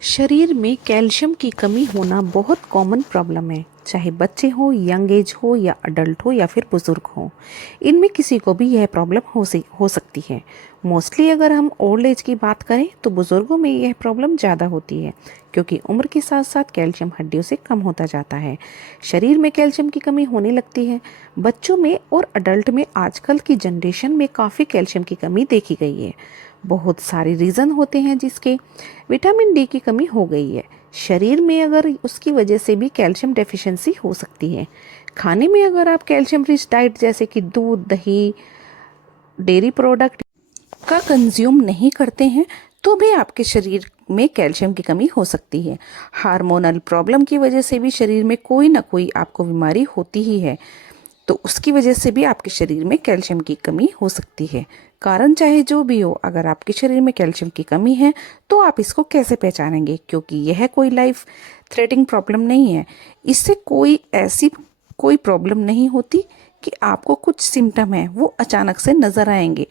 शरीर में कैल्शियम की कमी होना बहुत कॉमन प्रॉब्लम है। चाहे बच्चे हो, यंग एज हो या अडल्ट हो या फिर बुजुर्ग हो, इनमें किसी को भी यह प्रॉब्लम हो सकती है। मोस्टली अगर हम ओल्ड एज की बात करें तो बुजुर्गों में यह प्रॉब्लम ज़्यादा होती है, क्योंकि उम्र के साथ साथ कैल्शियम हड्डियों से कम होता जाता है। शरीर में कैल्शियम की कमी होने लगती है। बच्चों में और अडल्ट में आजकल की जनरेशन में काफ़ी कैल्शियम की कमी देखी गई है। बहुत सारे रीज़न होते हैं जिसके। विटामिन डी की कमी हो गई है शरीर में, अगर उसकी वजह से भी कैल्शियम डेफिशिएंसी हो सकती है। खाने में अगर आप कैल्शियम रिच डाइट जैसे कि दूध, दही, डेयरी प्रोडक्ट का कंज्यूम नहीं करते हैं तो भी आपके शरीर में कैल्शियम की कमी हो सकती है। हार्मोनल प्रॉब्लम की वजह से भी शरीर में कोई ना कोई आपको बीमारी होती ही है, तो उसकी वजह से भी आपके शरीर में कैल्शियम की कमी हो सकती है। कारण चाहे जो भी हो, अगर आपके शरीर में कैल्शियम की कमी है तो आप इसको कैसे पहचानेंगे, क्योंकि यह कोई लाइफ थ्रेटनिंग प्रॉब्लम नहीं है। इससे कोई प्रॉब्लम नहीं होती कि आपको कुछ सिम्टम है वो अचानक से नज़र आएंगे।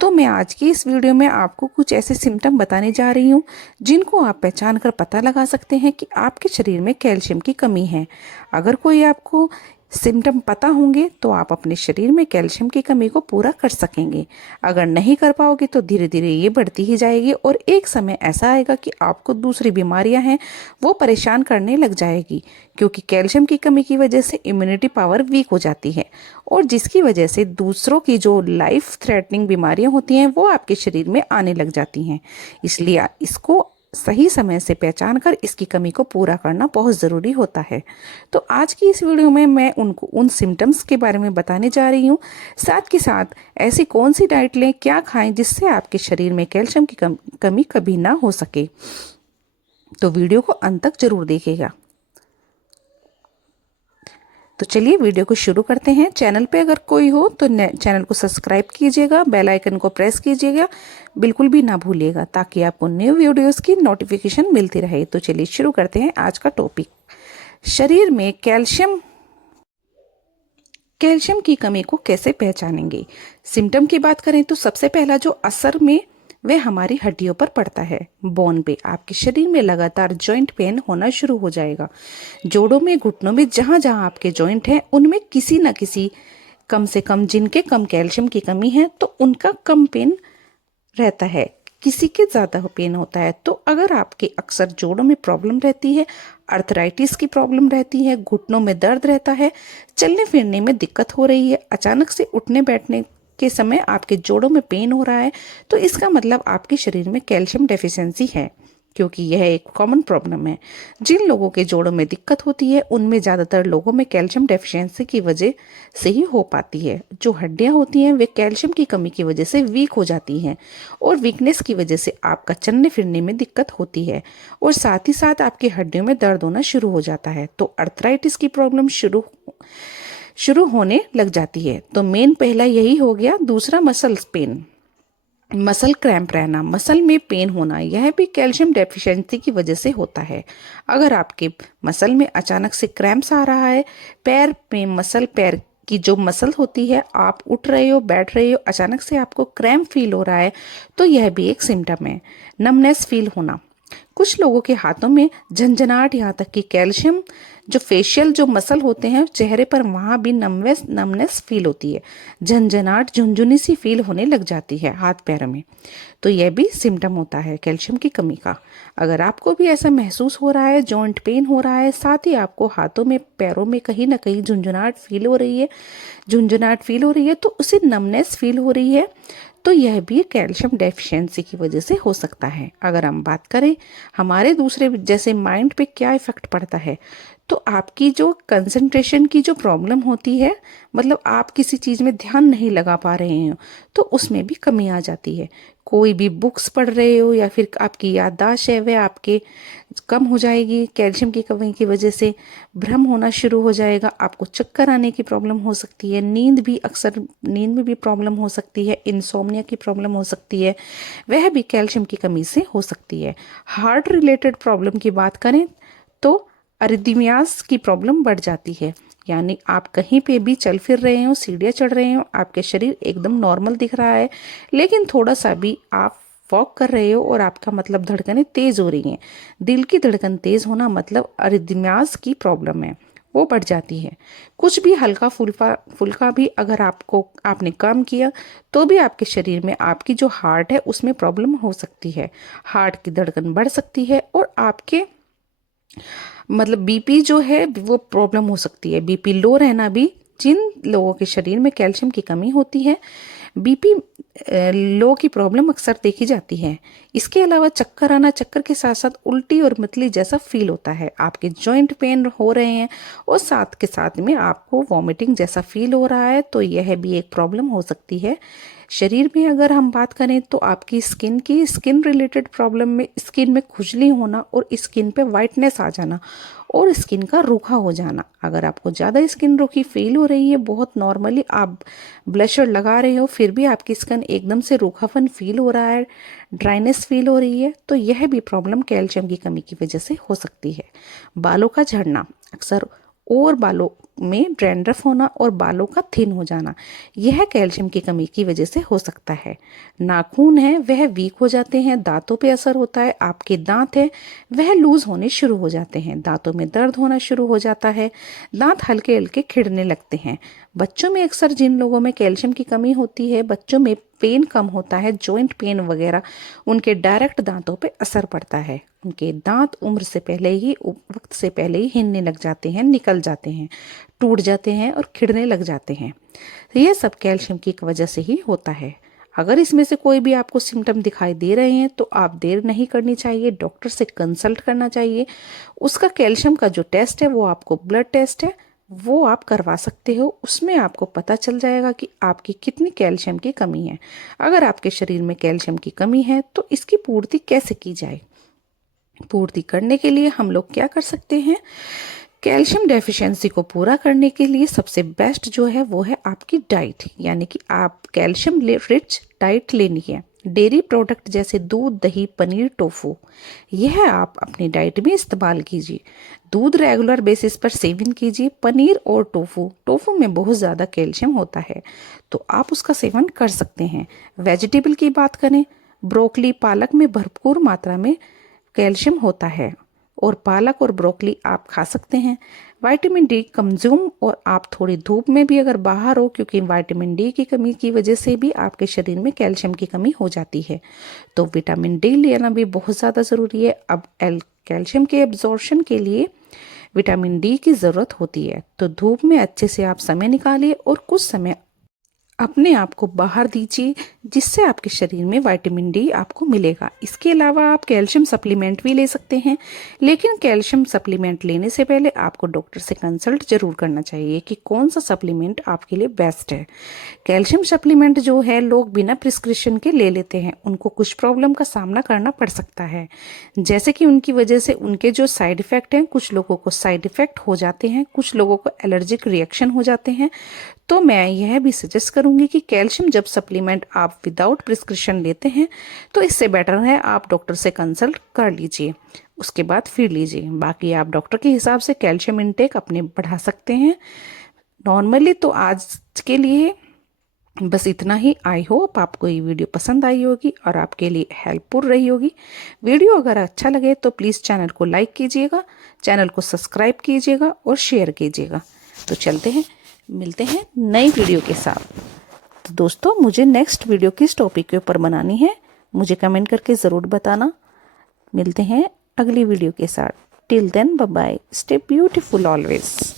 तो मैं आज की इस वीडियो में आपको कुछ ऐसे सिम्टम बताने जा रही हूँ जिनको आप पहचान कर पता लगा सकते हैं कि आपके शरीर में कैल्शियम की कमी है। अगर कोई आपको सिम्टम पता होंगे तो आप अपने शरीर में कैल्शियम की कमी को पूरा कर सकेंगे। अगर नहीं कर पाओगे तो धीरे धीरे ये बढ़ती ही जाएगी और एक समय ऐसा आएगा कि आपको दूसरी बीमारियां हैं वो परेशान करने लग जाएगी, क्योंकि कैल्शियम की कमी की वजह से इम्यूनिटी पावर वीक हो जाती है और जिसकी वजह से दूसरों की जो लाइफ थ्रेटनिंग बीमारियां होती हैं वो आपके शरीर में आने लग जाती हैं। इसलिए इसको सही समय से पहचान कर इसकी कमी को पूरा करना बहुत ज़रूरी होता है। तो आज की इस वीडियो में मैं उन सिम्टम्स के बारे में बताने जा रही हूँ। साथ के साथ ऐसी कौन सी डाइट लें, क्या खाएं जिससे आपके शरीर में कैल्शियम की कमी कभी ना हो सके। तो वीडियो को अंत तक जरूर देखिएगा। तो चलिए वीडियो को शुरू करते हैं। चैनल पे अगर कोई हो तो चैनल को सब्सक्राइब कीजिएगा, बेल आइकन को प्रेस कीजिएगा, बिल्कुल भी ना भूलिएगा, ताकि आपको न्यू वीडियोस की नोटिफिकेशन मिलती रहे। तो चलिए शुरू करते हैं आज का टॉपिक। शरीर में कैल्शियम की कमी को कैसे पहचानेंगे। सिम्टम की बात करें तो सबसे पहला जो असर में वह हमारी हड्डियों पर पड़ता है, बोन पे। आपके शरीर में लगातार जॉइंट पेन होना शुरू हो जाएगा। जोड़ों में, घुटनों में, जहां जहां आपके जॉइंट हैं उनमें किसी न किसी, कम से कम जिनके कम कैल्शियम की कमी है तो उनका कम पेन रहता है, किसी के ज़्यादा पेन होता है। तो अगर आपके अक्सर जोड़ों में प्रॉब्लम रहती है, अर्थराइटिस की प्रॉब्लम रहती है, घुटनों में दर्द रहता है, चलने फिरने में दिक्कत हो रही है, अचानक से उठने बैठने के समय आपके जोड़ों में पेन हो रहा है, तो इसका मतलब आपके शरीर में कैल्शियम डेफिशिएंसी है, क्योंकि यह एक कॉमन प्रॉब्लम है। जिन लोगों के जोड़ों में दिक्कत होती है उनमें ज़्यादातर लोगों में कैल्शियम डेफिशिएंसी की वजह से ही हो पाती है। जो हड्डियां होती हैं वे कैल्शियम की कमी की वजह से वीक हो जाती हैं और वीकनेस की वजह से आपका चलने फिरने में दिक्कत होती है और साथ ही साथ आपकी हड्डियों में दर्द होना शुरू हो जाता है। तो अर्थराइटिस की प्रॉब्लम शुरू होने लग जाती है। तो मेन पहला यही हो गया। दूसरा, मसल पेन, मसल क्रैम्प रहना, मसल में पेन होना, यह भी कैल्शियम डेफिशिएंसी की वजह से होता है। अगर आपके मसल में अचानक से क्रैम्प्स आ रहा है, पैर की जो मसल होती है, आप उठ रहे हो, बैठ रहे हो, अचानक से आपको क्रैम्प फील हो रहा है, तो यह भी एक सिम्टम है। नमनेस फील होना, कुछ लोगों के हाथों में झंझनाहट, यहाँ तक कि कैल्शियम जो फेशियल जो मसल होते हैं चेहरे पर, वहाँ भी नमनेस फील होती है, झंझनाहट, झुंझुनी सी फील होने लग जाती है हाथ पैर में। तो यह भी सिम्टम होता है कैल्शियम की कमी का। अगर आपको भी ऐसा महसूस हो रहा है, जॉइंट पेन हो रहा है, साथ ही आपको हाथों में, पैरों में कहीं ना कहीं झुंझुनाहट फील हो रही है, तो उसे नमनेस फील हो रही है, तो यह भी कैल्शियम डेफिशिएंसी की वजह से हो सकता है। अगर हम बात करें हमारे दूसरे जैसे माइंड पे क्या इफेक्ट पड़ता है, तो आपकी जो कंसंट्रेशन की जो प्रॉब्लम होती है, मतलब आप किसी चीज़ में ध्यान नहीं लगा पा रहे हो, तो उसमें भी कमी आ जाती है। कोई भी बुक्स पढ़ रहे हो या फिर आपकी याददाश्त है वह आपके कम हो जाएगी कैल्शियम की कमी की वजह से। भ्रम होना शुरू हो जाएगा, आपको चक्कर आने की प्रॉब्लम हो सकती है, नींद में भी प्रॉब्लम हो सकती है, इंसोम्निया की प्रॉब्लम हो सकती है, वह भी कैल्शियम की कमी से हो सकती है। हार्ट रिलेटेड प्रॉब्लम की बात करें तो अरिदमियास की प्रॉब्लम बढ़ जाती है, यानी आप कहीं पे भी चल फिर रहे हो, सीढ़ियाँ चढ़ रहे हो, आपके शरीर एकदम नॉर्मल दिख रहा है, लेकिन थोड़ा सा भी आप वॉक कर रहे हो और आपका मतलब धड़कनें तेज हो रही हैं, दिल की धड़कन तेज होना मतलब अरिदमियाज की प्रॉब्लम है, वो बढ़ जाती है। कुछ भी हल्का फुल्का फुल्का भी अगर आपने कम किया तो भी आपके शरीर में आपकी जो हार्ट है उसमें प्रॉब्लम हो सकती है, हार्ट की धड़कन बढ़ सकती है और आपके मतलब बीपी जो है वो प्रॉब्लम हो सकती है। बीपी लो रहना भी, जिन लोगों के शरीर में कैल्शियम की कमी होती है बीपी लो की प्रॉब्लम अक्सर देखी जाती है। इसके अलावा चक्कर आना, चक्कर के साथ साथ उल्टी और मतली जैसा फील होता है, आपके जॉइंट पेन हो रहे हैं और साथ के साथ में आपको वॉमिटिंग जैसा फील हो रहा है, तो यह भी एक प्रॉब्लम हो सकती है। शरीर में अगर हम बात करें तो आपकी स्किन रिलेटेड प्रॉब्लम में स्किन में खुजली होना और स्किन पे वाइटनेस आ जाना और स्किन का रूखा हो जाना। अगर आपको ज़्यादा स्किन रूखी फील हो रही है, बहुत नॉर्मली आप ब्लशर लगा रहे हो फिर भी आपकी स्किन एकदम से रूखापन फील हो रहा है, ड्राइनेस फील हो रही है, तो यह भी प्रॉब्लम कैल्शियम की कमी की वजह से हो सकती है। बालों का झड़ना अक्सर और बालों में डैंड्रफ होना और बालों का थिन हो जाना, यह कैल्शियम की कमी की वजह से हो सकता है। नाखून है वह वीक हो जाते हैं, दांतों पे असर होता है, आपके दांत है वह लूज होने शुरू हो जाते हैं, दांतों में दर्द होना शुरू हो जाता है, दांत हल्के हल्के खिड़ने लगते हैं। बच्चों में अक्सर जिन लोगों में कैल्शियम की कमी होती है बच्चों में पेन कम होता है, जॉइंट पेन वगैरह, उनके डायरेक्ट दांतों पे असर पड़ता है। उनके दांत वक्त से पहले ही हिलने लग जाते हैं, निकल जाते हैं, टूट जाते हैं और खिड़ने लग जाते हैं। तो यह सब कैल्शियम की वजह से ही होता है। अगर इसमें से कोई भी आपको सिम्टम दिखाई दे रहे हैं तो आप देर नहीं करनी चाहिए, डॉक्टर से कंसल्ट करना चाहिए। उसका कैल्शियम का जो टेस्ट है वो आपको ब्लड टेस्ट है, वो आप करवा सकते हो, उसमें आपको पता चल जाएगा कि आपकी कितनी कैल्शियम की कमी है। अगर आपके शरीर में कैल्शियम की कमी है तो इसकी पूर्ति कैसे की जाए। पूर्ति करने के लिए हम लोग क्या कर सकते हैं, कैल्शियम डेफिशिएंसी को पूरा करने के लिए सबसे बेस्ट जो है वो है आपकी डाइट, यानी कि आप कैल्शियम रिच डाइट लेनी है। डेयरी प्रोडक्ट जैसे दूध, दही, पनीर, टोफू, यह आप अपनी डाइट में इस्तेमाल कीजिए। दूध रेगुलर बेसिस पर सेवन कीजिए। पनीर और टोफू में बहुत ज़्यादा कैल्शियम होता है तो आप उसका सेवन कर सकते हैं। वेजिटेबल की बात करें, ब्रोकली, पालक में भरपूर मात्रा में कैल्शियम होता है और पालक और ब्रोकली आप खा सकते हैं। विटामिन डी कंज्यूम, और आप थोड़ी धूप में भी अगर बाहर हो, क्योंकि विटामिन डी की कमी की वजह से भी आपके शरीर में कैल्शियम की कमी हो जाती है, तो विटामिन डी लेना भी बहुत ज़्यादा ज़रूरी है। अब कैल्शियम के एब्जॉर्प्शन के लिए विटामिन डी की ज़रूरत होती है, तो धूप में अच्छे से आप समय निकालिए और कुछ समय अपने आप को बाहर दीजिए, जिससे आपके शरीर में विटामिन डी आपको मिलेगा। इसके अलावा आप कैल्शियम सप्लीमेंट भी ले सकते हैं, लेकिन कैल्शियम सप्लीमेंट लेने से पहले आपको डॉक्टर से कंसल्ट जरूर करना चाहिए कि कौन सा सप्लीमेंट आपके लिए बेस्ट है। कैल्शियम सप्लीमेंट जो है लोग बिना प्रिस्क्रिप्शन के ले लेते हैं, उनको कुछ प्रॉब्लम का सामना करना पड़ सकता है, जैसे कि उनकी वजह से उनके जो साइड इफ़ेक्ट हैं, कुछ लोगों को साइड इफ़ेक्ट हो जाते हैं, कुछ लोगों को एलर्जिक रिएक्शन हो जाते हैं। तो मैं यह भी सजेस्ट करूंगी कि कैल्शियम जब सप्लीमेंट आप विदाउट प्रिस्क्रिप्शन लेते हैं तो इससे बेटर है आप डॉक्टर से कंसल्ट कर लीजिए, उसके बाद फिर लीजिए। बाकी आप डॉक्टर के हिसाब से कैल्शियम इनटेक अपने बढ़ा सकते हैं। नॉर्मली तो आज के लिए बस इतना ही। आई होप आपको ये वीडियो पसंद आई होगी और आपके लिए हेल्पफुल रही होगी। वीडियो अगर अच्छा लगे तो प्लीज़ चैनल को लाइक कीजिएगा, चैनल को सब्सक्राइब कीजिएगा और शेयर कीजिएगा। तो चलते हैं, मिलते हैं नई वीडियो के साथ। तो दोस्तों, मुझे नेक्स्ट वीडियो किस टॉपिक के ऊपर बनानी है मुझे कमेंट करके ज़रूर बताना। मिलते हैं अगली वीडियो के साथ। Till then, bye bye, stay beautiful always.